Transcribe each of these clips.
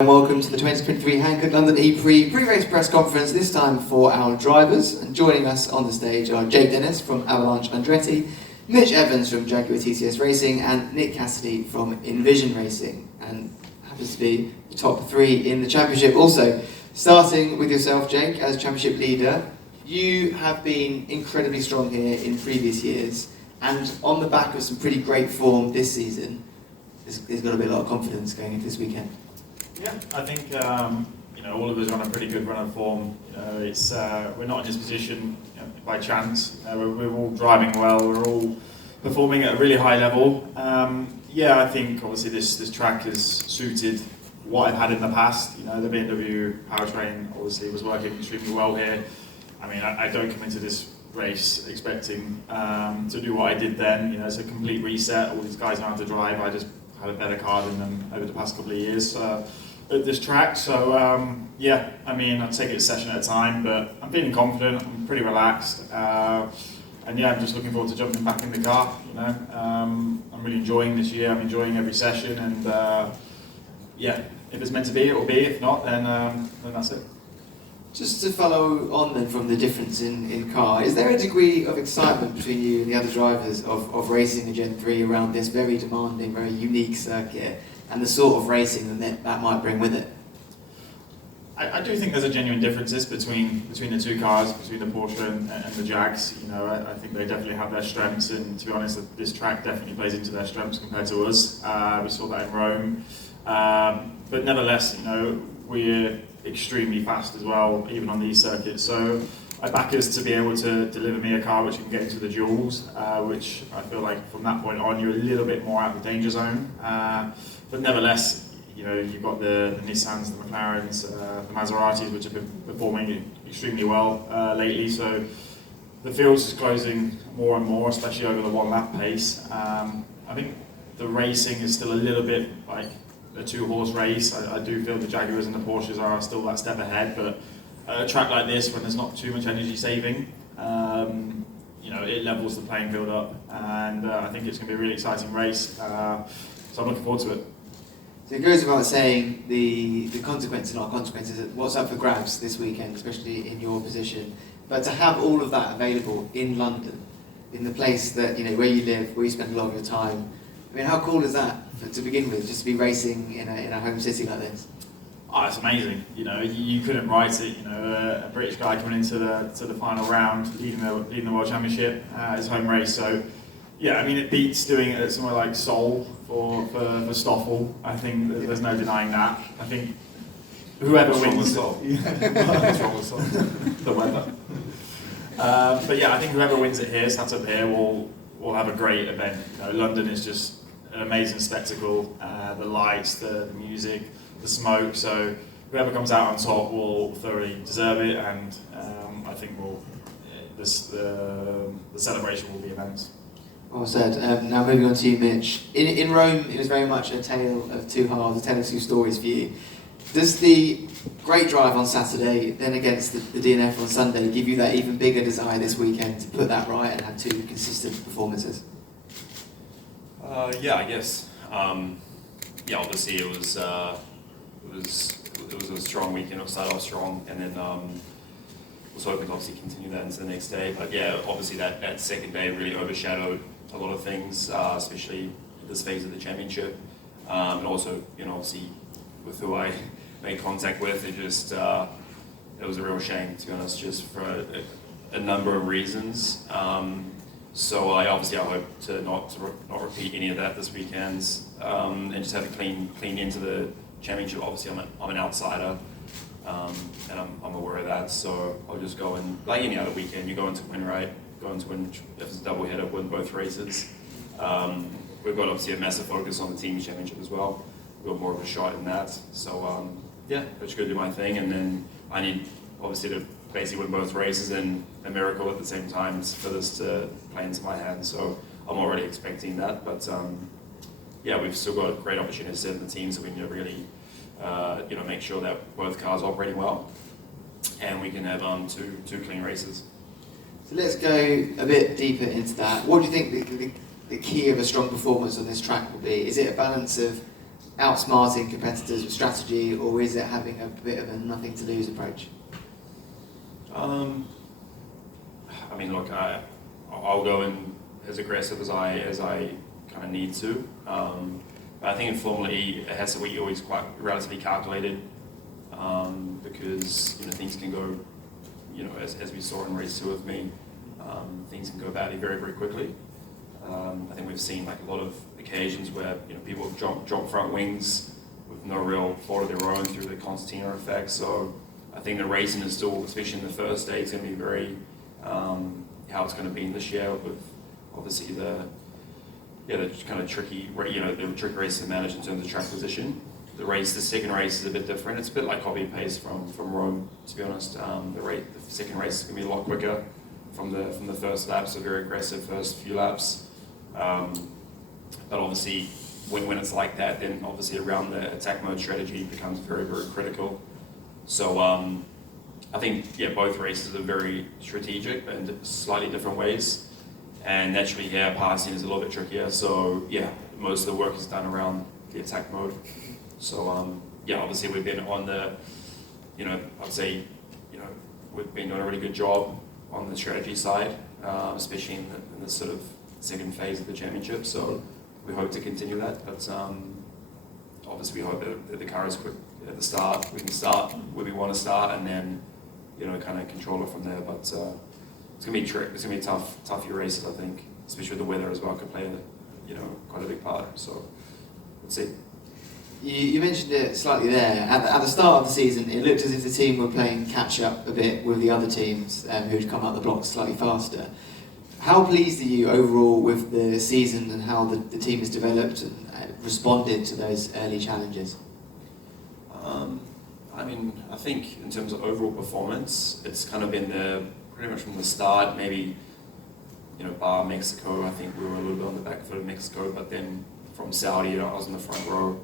And welcome to the 2023 Hancock London E-Prix pre-race press conference, this time for our drivers. And joining us on the stage are Jake Dennis from Avalanche Andretti, Mitch Evans from Jaguar TCS Racing, and Nyck Cassidy from Envision Racing. And happens to be the top three in the championship also. Starting with yourself, Jake, as championship leader, you have been incredibly strong here in previous years, and on the back of some pretty great form this season, there's got to be a lot of confidence going into this weekend. Yeah, I think all of us are on a pretty good run of form. It's we're not in this position by chance. We're all driving well. We're all performing at a really high level. I think obviously this track has suited what I've had in the past. The BMW powertrain obviously was working extremely well here. I mean, I don't come into this race expecting to do what I did then. It's a complete reset. All these guys know how to drive. I just had a better car than them over the past couple of years at this track. So I'll take it a session at a time, but I'm feeling confident. I'm pretty relaxed, and I'm just looking forward to jumping back in the car. I'm really enjoying this year. I'm enjoying every session, and if it's meant to be, it will be. If not, then that's it. Just to follow on then from the difference in car, is there a degree of excitement between you and the other drivers of racing the Gen 3 around this very demanding, very unique circuit and the sort of racing that might bring with it? I do think there's a genuine differences between the two cars, between the Porsche and the Jags. I think they definitely have their strengths, and to be honest, this track definitely plays into their strengths compared to us. We saw that in Rome, but nevertheless, we're extremely fast as well, even on these circuits. So I back us to be able to deliver me a car which can get into the duels, which I feel like from that point on you're a little bit more out of the danger zone. But nevertheless, you've got the Nissans, the McLarens, the Maseratis, which have been performing extremely well lately. So the field's is closing more and more, especially over the one-lap pace. I think the racing is still a little bit like a two-horse race. I do feel the Jaguars and the Porsches are still that step ahead, but a track like this, when there's not too much energy saving, it levels the playing field up, and I think it's going to be a really exciting race. So I'm looking forward to it. So it goes without saying the consequences and our consequences, what's up for grabs this weekend, especially in your position. But to have all of that available in London, in the place that, where you live, where you spend a lot of your time, I mean, how cool is that to begin with, just to be racing in a home city like this? Oh, it's amazing. You couldn't write it. A British guy coming into the final round, leading the World Championship, his home race. So, it beats doing it at somewhere like Seoul for Stoffel. I think there's no denying that. I think whoever wins. What's wrong with Seoul? The weather. I think whoever wins it here, sat up here, will have a great event. London is just an amazing spectacle. The lights, the music, the smoke. So whoever comes out on top will thoroughly deserve it, and I think the celebration will be immense. Well said. Now moving on to you, Mitch. In Rome, it was very much a tale of two halves, a tale of two stories for you. Does the great drive on Saturday, then against the DNF on Sunday, give you that even bigger desire this weekend to put that right and have two consistent performances? I guess. Obviously it was a strong weekend. It started off strong, and then was hoping to obviously continue that into the next day. But obviously that second day really overshadowed a lot of things, especially this phase of the championship, and also obviously with who I made contact with. It just it was a real shame, to be honest, just for a number of reasons. So I hope to not repeat any of that this weekend, and just have a clean into the championship. Obviously, I'm an outsider, and I'm aware of that. So I'll just go in like any other weekend. You go in to win, right? Go in to win. If it's a double header, win both races. We've got obviously a massive focus on the team championship as well. We've got more of a shot in that. So just go do my thing, and then I need obviously to basically win both races and a miracle at the same time for this to play into my hands. So I'm already expecting that, but we've still got a great opportunity to set in the team, so we need to really make sure that both cars are operating well, and we can have two clean races. So let's go a bit deeper into that. What do you think the key of a strong performance on this track will be? Is it a balance of outsmarting competitors with strategy, or is it having a bit of a nothing to lose approach? I mean, look, I'll go in as aggressive as I kind of need to. But I think in Formula E, it has to be always quite relatively calculated, because things can go, as we saw in race 2 with me, things can go badly very, very quickly. I think we've seen like a lot of occasions where people have dropped front wings with no real fault of their own through the concertina effect. So I think the racing is still, especially in the first day, is going to be very how it's going to be in this year, with obviously the kind of tricky the tricky race to manage in terms of track position. The second race is a bit different. It's a bit like copy and paste from Rome, to be honest. The second race is going to be a lot quicker from the first lap, so very aggressive first few laps. But obviously, when it's like that, then obviously around the attack mode strategy becomes very, very critical. So I think both races are very strategic but in slightly different ways. And naturally, passing is a little bit trickier. So most of the work is done around the attack mode. So obviously we've been on the, I'd say, we've been doing a really good job on the strategy side, especially in the sort of second phase of the championship. So we hope to continue that. But obviously we hope that the car is quick at the start. We can start where we want to start, and then kind of control it from there. But it's gonna be It's gonna be tough few races, I think, especially with the weather as well. Could play quite a big part. So let's see. You mentioned it slightly there. At the start of the season, it looked as if the team were playing catch up a bit with the other teams who'd come out the blocks slightly faster. How pleased are you overall with the season and how the team has developed and responded to those early challenges? I mean, I think in terms of overall performance, it's kind of been there pretty much from the start. Maybe, bar Mexico, I think we were a little bit on the back foot of Mexico, but then from Saudi, I was in the front row.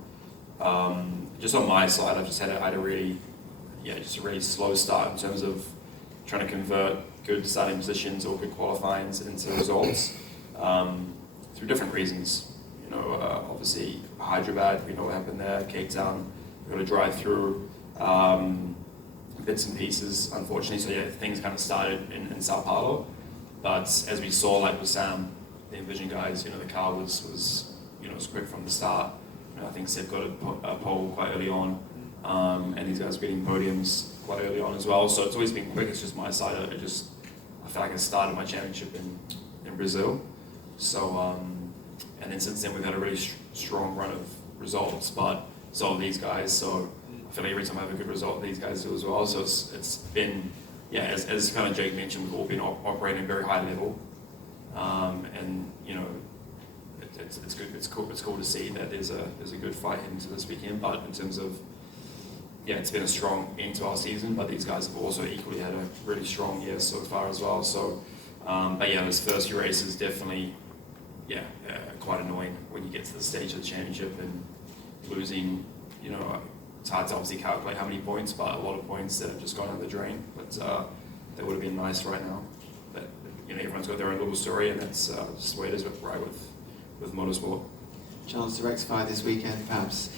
Just on my side, I had a really slow start in terms of trying to convert good starting positions or good qualifyings into results through different reasons. Obviously Hyderabad, we know what happened there. Cape Town, we got to drive through bits and pieces, unfortunately. So things kind of started in Sao Paulo, but as we saw, like with Sam, the Envision guys, the car was quick from the start. I think Seb got a pole quite early on, and these guys getting podiums quite early on as well. So it's always been quick. It's just my side. I feel like I started my championship in Brazil. So and then since then we've had a really strong run of results. But so have these guys. So I feel like every time I have a good result, these guys do as well. So it's been as kind of Jake mentioned, we've all been operating at a very high level, and it's good. It's cool to see that there's a good fight into this weekend. But in terms of it's been a strong end to our season. But these guys have also equally had a really strong year so far as well. So, but those first few races definitely quite annoying when you get to the stage of the championship and losing. It's hard to obviously calculate how many points, but a lot of points that have just gone down the drain. But that would have been nice right now. But everyone's got their own little story, and that's just the way it is with motorsport. Chance to rectify this weekend, perhaps.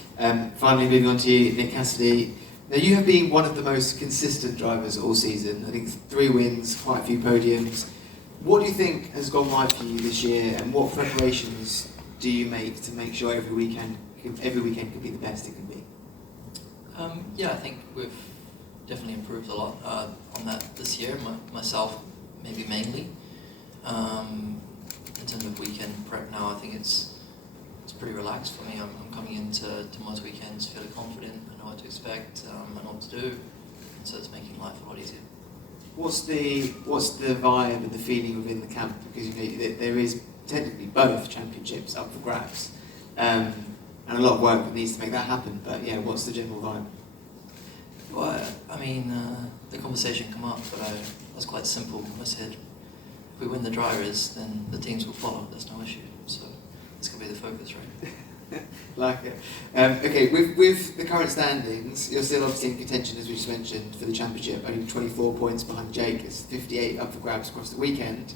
Finally, moving on to you, Nyck Cassidy. Now, you have been one of the most consistent drivers all season. I think 3 wins, quite a few podiums. What do you think has gone right for you this year, and what preparations do you make to make sure every weekend can be the best it can be? I think we've definitely improved a lot on that this year. Myself, maybe mainly. In terms of weekend prep now, I think it's pretty relaxed for me. I'm coming into most weekends fairly confident. I know what to expect. I know what to do, and so it's making life a lot easier. What's the vibe and the feeling within the camp? Because there is technically both championships up for grabs, and a lot of work that needs to make that happen. But what's the general vibe? Well, I mean, the conversation come up, but I was quite simple. I said, if we win the drivers, then the teams will follow. There's no issue. So it's going to be the focus, right? Like it. Okay, with the current standings, you're still obviously in contention, as we just mentioned, for the championship. Only 24 points behind Jake. It's 58 up for grabs across the weekend.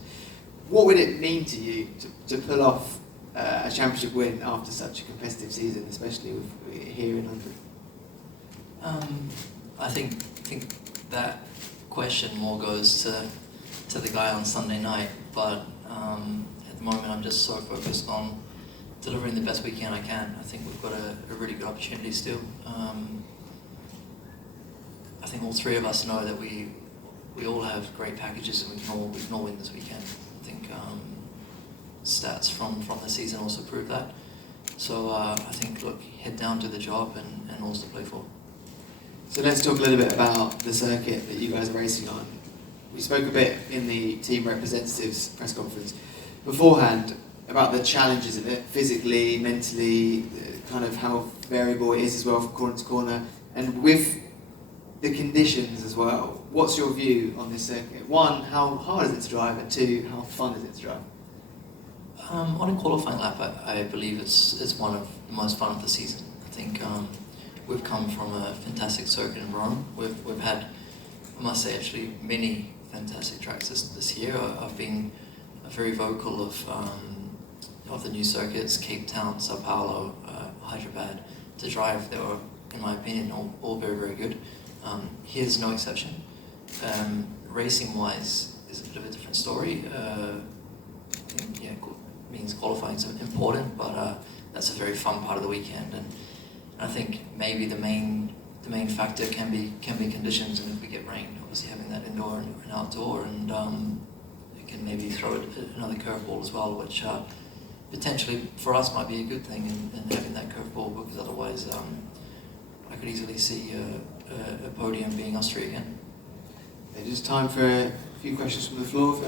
What would it mean to you to pull off a championship win after such a competitive season, especially here in London? I think that question more goes to the guy on Sunday night, but at the moment I'm just so focused on delivering the best weekend I can. I think we've got a really good opportunity still. I think all three of us know that we all have great packages and we can all win this weekend. I think stats from the season also prove that. So I think, look, head down to the job and all's to play for. So let's talk a little bit about the circuit that you guys are racing on. We spoke a bit in the team representatives press conference beforehand about the challenges of it, physically, mentally, kind of how variable it is as well from corner to corner, and with the conditions as well. What's your view on this circuit? One, how hard is it to drive, and two, how fun is it to drive? On a qualifying lap, I believe it's one of the most fun of the season. I think we've come from a fantastic circuit in Rome. We've had, I must say, actually many fantastic tracks this year. I've been very vocal of the new circuits, Cape Town, Sao Paulo, Hyderabad, to drive. They were, in my opinion, all very, very good. Here's no exception. Racing-wise is a bit of a different story. I think, means qualifying is important, but that's a very fun part of the weekend. And I think maybe the main factor can be conditions, and if we get rain, obviously having that indoor and outdoor, and it can maybe throw another curveball as well, which potentially for us might be a good thing in having that curveball, because otherwise I could easily see a podium being us three again. Just time for a few questions from the floor.